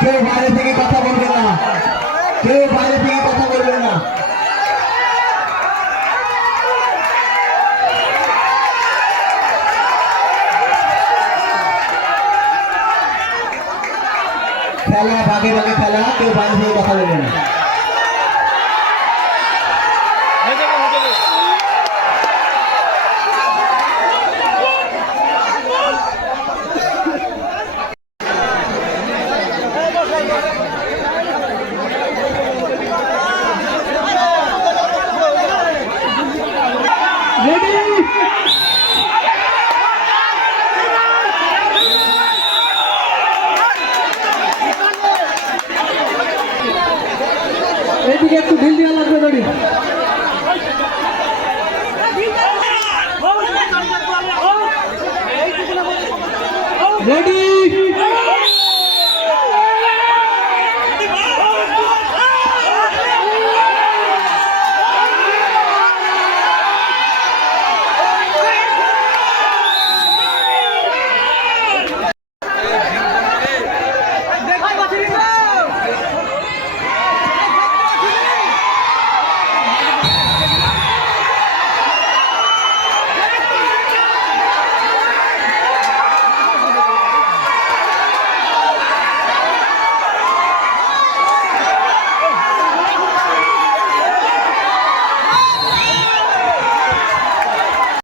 কেউ বাইরে থেকে কথা বলবে না, কেউ বাইরে থেকে কথা বলবে না। খেলা ভাগে ভাগে খেলা, কেউ বাইরে থেকে কথা বলবে না। এইদিকে একটু ঢিল দেওয়া লাগবে গাড়ি। রেডি